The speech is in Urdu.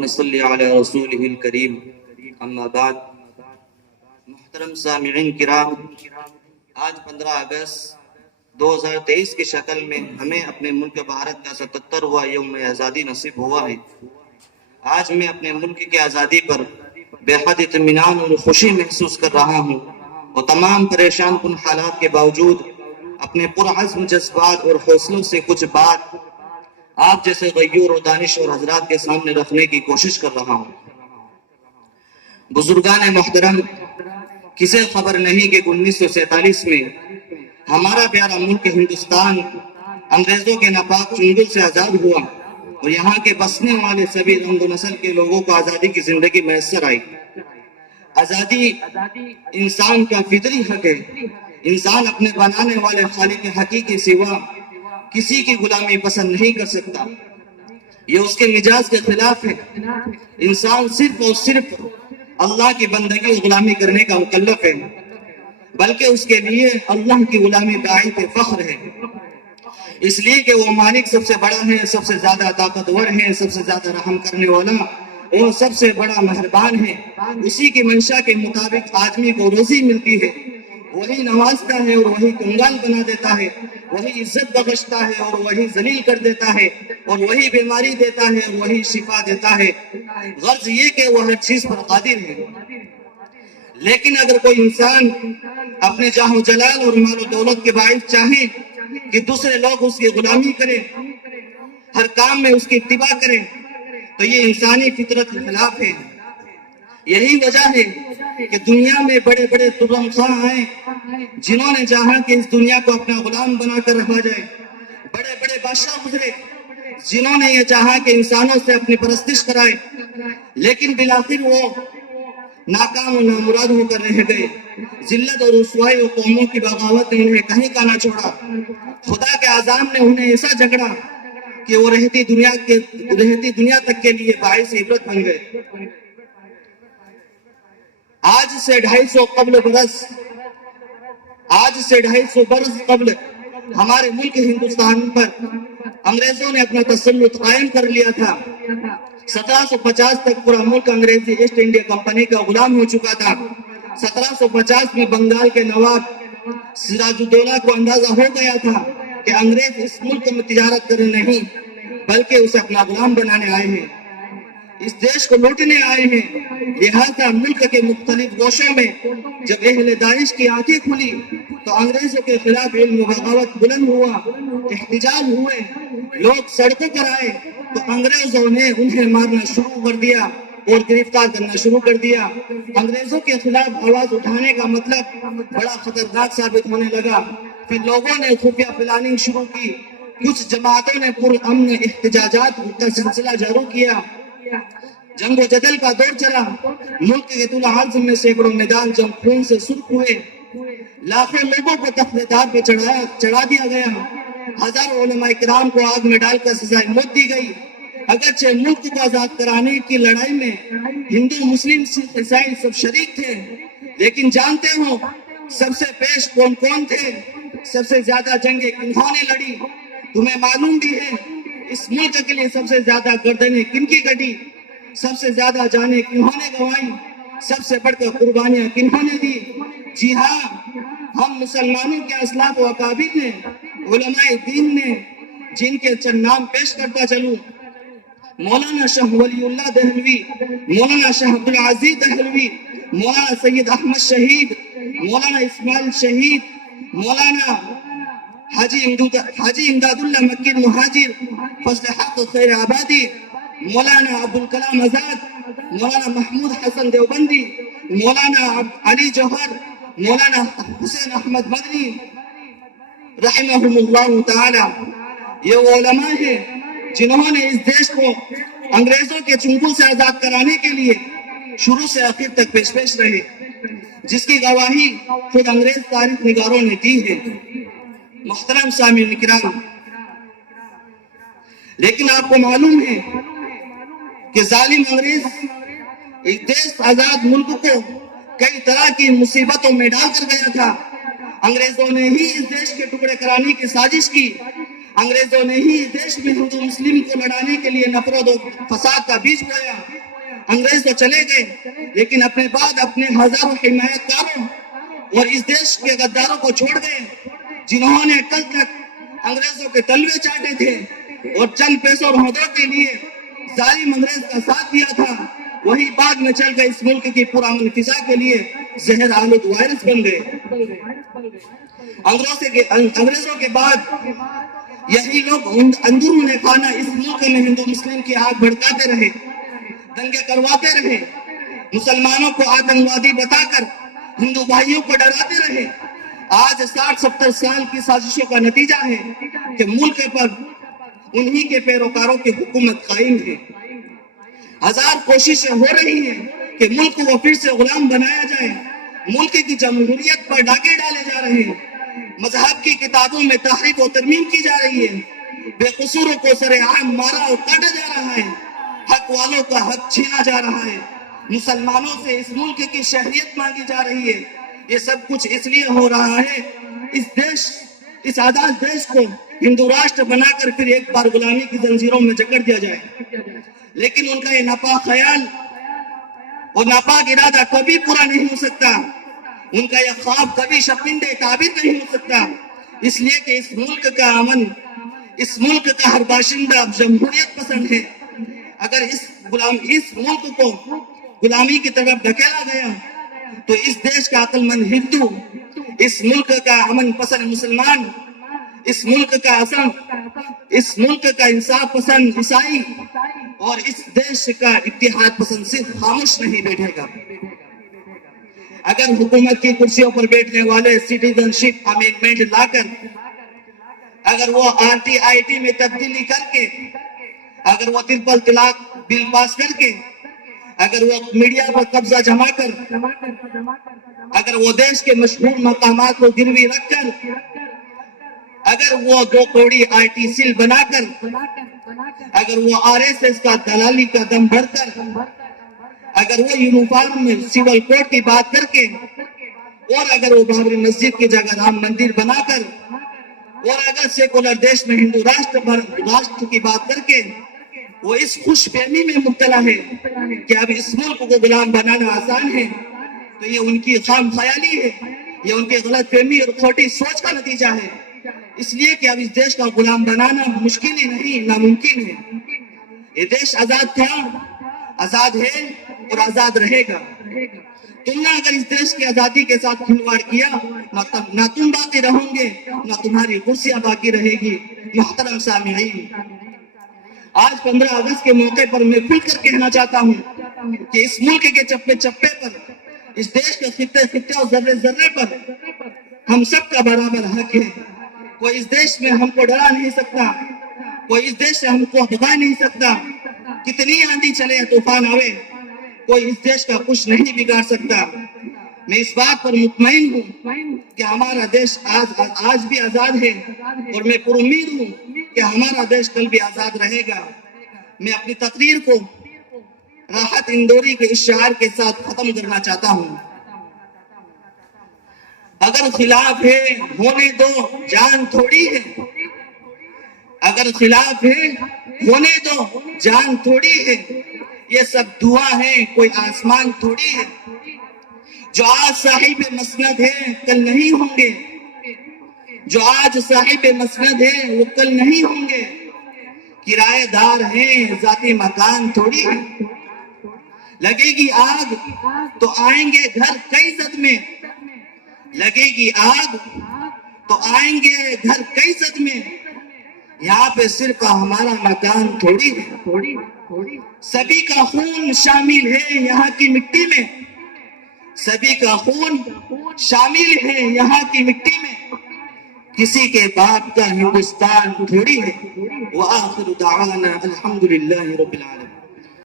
ونصلي على رسوله الكريم اما بعد. محترم سامعین کرام، آج 15 اگست 2023 کی شکل میں ہمیں اپنے ملک بھارت کا 77واں یوم آزادی نصیب ہوا ہے. آج میں اپنے ملک کی آزادی پر بے حد اطمینان اور خوشی محسوس کر رہا ہوں، اور تمام پریشان کن حالات کے باوجود اپنے پرعزم جذبات اور حوصلوں سے کچھ بات آپ جیسے غیور اور دانشور حضرات کے سامنے رکھنے کی کوشش کر رہا ہوں. بزرگان محترم، کسے خبر نہیں کہ 1947 میں ہمارا پیارا ملک ہندوستان انگریزوں کے ناپاک چنگل سے آزاد ہوا، اور یہاں کے بسنے والے سبھی رنگ و نسل کے لوگوں کو آزادی کی زندگی میسر آئی. آزادی انسان کا فطری حق ہے. انسان اپنے بنانے والے خالق حقیقی سوا کسی کی غلامی پسند نہیں کر سکتا. یہ اس کے مزاج کے خلاف ہے. انسان صرف اور صرف اللہ کی بندگی اور غلامی کرنے کا مکلف ہے، بلکہ اس کے لیے اللہ کی غلامی باعث فخر ہے، اس لیے کہ وہ مالک سب سے بڑا ہے، سب سے زیادہ طاقتور ہے، سب سے زیادہ رحم کرنے والا اور سب سے بڑا مہربان ہے. اسی کی منشا کے مطابق آدمی کو روزی ملتی ہے. وہی نوازتا ہے اور وہی کنگال بنا دیتا ہے، وہی عزت بخشتا ہے اور وہی ذلیل کر دیتا ہے، اور وہی بیماری دیتا ہے اور وہی شفا دیتا ہے. غرض یہ کہ وہ ہر چیز پر قادر ہے. لیکن اگر کوئی انسان اپنے جاہ و جلال اور مال و دولت کے باعث چاہے کہ دوسرے لوگ اس کی غلامی کریں، ہر کام میں اس کی اتباع کریں، تو یہ انسانی فطرت کے خلاف ہے. یہی وجہ ہے کہ دنیا میں بڑے بڑے ترم خواہ آئے جنہوں نے چاہا کہ اس دنیا کو اپنا غلام بنا کر رکھا جائے. بڑے بڑے بادشاہ گزرے جنہوں نے یہ چاہا کہ انسانوں سے اپنی پرستش کرائے، لیکن بالآخر وہ ناکام و نامراد ہو کر رہ گئے. ذلت اور رسوائی اور قوموں کی بغاوت نے انہیں کہیں کا نہ چھوڑا. خدا کے عذاب نے انہیں ایسا جھگڑا کہ وہ رہتی دنیا تک کے لیے باعث عبرت بن گئے. آج سے 250 برس قبل ہمارے ملک ہندوستان پر انگریزوں نے اپنا تسلط قائم کر لیا تھا. 1750 تک پورا ملک انگریزی ایسٹ انڈیا کمپنی کا غلام ہو چکا تھا. 1750 میں بنگال کے نواب سراج الدولہ کو اندازہ ہو گیا تھا کہ انگریز اس ملک میں تجارت کرنے نہیں بلکہ اسے اپنا غلام بنانے آئے ہیں، اس دیش کو لوٹنے آئے ہیں. لہذا ملک کے مختلف گوشوں میں جب اہل دانش کی آنکھیں کھلی تو انگریزوں کے خلاف علم و بغاوت بلند ہوا، احتجاج ہوئے، لوگ سڑکوں پر آئے تو انگریزوں نے انہیں مارنا شروع کر دیا اور گرفتار کرنا شروع کر دیا. انگریزوں کے خلاف آواز اٹھانے کا مطلب بڑا خطرناک ثابت ہونے لگا. پھر لوگوں نے خفیہ پلاننگ شروع کی. کچھ جماعتوں نے پرامن احتجاجات کا سلسلہ جاری کیا. جنگ و جدل کا دور چلا. ملک کے طول عرض میں سینکڑوں میدان جنگ خون سے سرخ ہوئے. لاکھوں لوگوں کو تخت دار پہ چڑھا دیا گیا. ہزاروں علماء کرام کو آگ میں ڈال کر سزائے موت دی گئی. اگرچہ ملک کو آزاد کرانے کی لڑائی میں ہندو، مسلم، سکھ، عیسائی سب شریک تھے، لیکن جانتے ہو سب سے پیش کون کون تھے؟ سب سے زیادہ جنگیں کنہوں نے لڑی؟ تمہیں معلوم بھی ہے اس ملک کے لیے سب سے زیادہ گردنیں کن کی کٹی؟ سب سے زیادہ جانیں کنہوں نے گنوائیں؟ سب سے بڑھ کر قربانیاں کنہوں نے دی؟ جی ہاں، ہم مسلمانوں کے اسلاف و اکابر نے، علماء دین نے، جن کے چند نام پیش کرتا چلوں: مولانا شاہ ولی اللہ دہلوی، مولانا شاہ عبدالعزیز دہلوی، مولانا سید احمد شہید، مولانا اسماعیل شہید، مولانا حاجی امداد اللہ مکی مہاجر، فضل حق خیر آبادی، مولانا عبدالکلام آزاد، مولانا محمود حسن دیوبندی، مولانا علی جوہر، مولانا حسین احمد مدنی رحمہم اللہ تعالی. یہ وہ علماء ہیں جنہوں نے اس دیش کو انگریزوں کے چنگل سے آزاد کرانے کے لیے شروع سے آخر تک پیش رہے، جس کی گواہی خود انگریز تاریخ نگاروں نے دی ہے. محترم سامعین کرام، لیکن آپ کو معلوم ہے کہ ظالم انگریز اس دیش آزاد ملک کو کئی طرح کی مصیبتوں میں ڈال کر گیا تھا. انگریزوں نے ہی اس دیش کے ٹکڑے کرانے کی سازش کی. انگریزوں نے ہی اس دیش میں ہندو مسلم کو لڑانے کے لیے نفرت و فساد کا بیج بویا. انگریز تو چلے گئے لیکن اپنے بعد اپنے ہزاروں حمایت کاروں اور اس دیش کے غداروں کو چھوڑ گئے جنہوں نے کل تک انگریزوں کے تلوے چاٹے تھے اور چند پیسوں اور عہدوں کے لیے ظالم انگریز کا ساتھ دیا تھا. وہی بعد میں چل گئے اس ملک کی پرامن فضا کے لیے زہر آلود وائرس بن گئے. انگریزوں کے بعد یہی لوگ اندرون خانہ اس ملک میں ہندو مسلم کی آگ بھڑکاتے رہے, دنگے کرواتے رہے, مسلمانوں کو آتنکوادی بتا کر ہندو بھائیوں کو ڈراتے رہے. آج 60-70 سال کی سازشوں کا نتیجہ ہے کہ ملک پر انہی کے پیروکاروں کی حکومت قائم ہے. ہزار کوششیں ہو رہی ہیں کہ ملک کو پھر سے غلام بنایا جائے. ملک کی جمہوریت پر ڈاکے ڈالے جا رہے ہیں, مذہب کی کتابوں میں تحریف و ترمیم کی جا رہی ہے, بے قصوروں کو سر عام مارا اور کاٹا جا رہا ہے, حق والوں کا حق چھینا جا رہا ہے, مسلمانوں سے اس ملک کی شہریت مانگی جا رہی ہے. یہ سب کچھ اس لیے ہو رہا ہے اس آزاد دیش کو ہندو راشٹر بنا کر پھر ایک بار غلامی کی زنجیروں میں جکڑ دیا جائے. لیکن ان کا یہ ناپاک خیال اور ناپاک ارادہ کبھی پورا نہیں ہو سکتا. ان کا یہ خواب کبھی شرمندہ تعبیر نہیں ہو سکتا, اس لیے کہ اس ملک کا امن, اس ملک کا ہر باشندہ جمہوریت پسند ہے. اگر اس ملک کو غلامی کی طرف دھکیلا گیا تو اس دیش کا عقل مند ہندو, اس ملک کا امن پسند مسلمان, اس ملک کا انصاف پسند عیسائی اور اس دیش کا اتحاد پسند صرف خاموش نہیں بیٹھے گا. اگر حکومت کی کرسیوں پر بیٹھنے والے سٹیزن شپ امینڈمنٹ لا کر, اگر وہ RTIT میں تبدیلی کر کے, اگر وہ ٹرپل طلاق بل پاس کر کے, اگر وہ میڈیا پر قبضہ جما کر, اگر وہ دیش کے مشہور مقامات کو گروی رکھ کر, اگر وہ 2 کوڑی RT سیل بنا کر, اگر وہ RSS کا دلالی کا دم بھر کر, اگر وہ یونیفارم میں سول کوڈ کی بات کر کے, اور اگر وہ بابری مسجد کی جگہ رام مندر بنا کر, اور اگر سیکولر دیش میں ہندو راشٹر کی بات کر کے وہ اس خوش فہمی میں مبتلا ہے کہ اب اس ملک کو غلام بنانا آسان ہے, تو یہ ان کی خام خیالی ہے, یہ ان کی غلط فہمی اور کھوٹی سوچ کا نتیجہ ہے. اس لیے کہ اب اس دیش کا غلام بنانا مشکل ہی نہیں, ناممکن ہے. یہ دیش آزاد تھا, آزاد ہے اور آزاد رہے گا. تم نے اگر اس دیش کی آزادی کے ساتھ کھلواڑ کیا, نہ تم باقی رہو گے, نہ تمہاری کرسیاں باقی رہے گی. محترم سامعین, آج 15 اگست کے موقع پر میں کھل کر کہنا چاہتا ہوں کہ اس ملک کے چپے چپے پر, اس دیش کے خطے خطے اور ذرے ذرے پر ہم سب کا برابر حق ہے. کوئی اس دیش میں ہم کو ڈرا نہیں سکتا, کوئی اس دیش سے ہم کو بھگا نہیں سکتا. کتنی آندھی چلے یا طوفان آوے, کوئی اس دیش کا کچھ نہیں بگاڑ سکتا. میں اس بات پر مطمئن ہوں کہ ہمارا دیش آج بھی آزاد ہے, اور میں پر امید ہوں کہ ہمارا دیش کل بھی آزاد رہے گا. میں اپنی تقریر کو راحت اندوری کے اشعار کے ساتھ ختم کرنا چاہتا ہوں. اگر خلاف ہے ہونے دو, جان تھوڑی ہے. اگر خلاف ہے ہونے دو, جان تھوڑی ہے. یہ سب دعا ہے, کوئی آسمان تھوڑی ہے. جو آج صاحب مسند ہے کل نہیں ہوں گے, جو آج صاحب مسند ہے وہ کل نہیں ہوں گے. کرایہ دار ہیں, ذاتی مکان تھوڑی ہے. لگے گی آگ تو آئیں گے گھر کئی صدمے, لگے گی آگ تو آئیں گے گھر کئی صدمے. یہاں پہ صرف ہمارا مکان تھوڑی ہے. سبھی کا خون شامل ہے یہاں کی مٹی میں, سبھی کا خون شامل ہے یہاں کی مٹی میں. کسی کے باپ کا ہندوستان تھوڑی ہے. وآخر دعوانا الحمدللہ رب العالمین.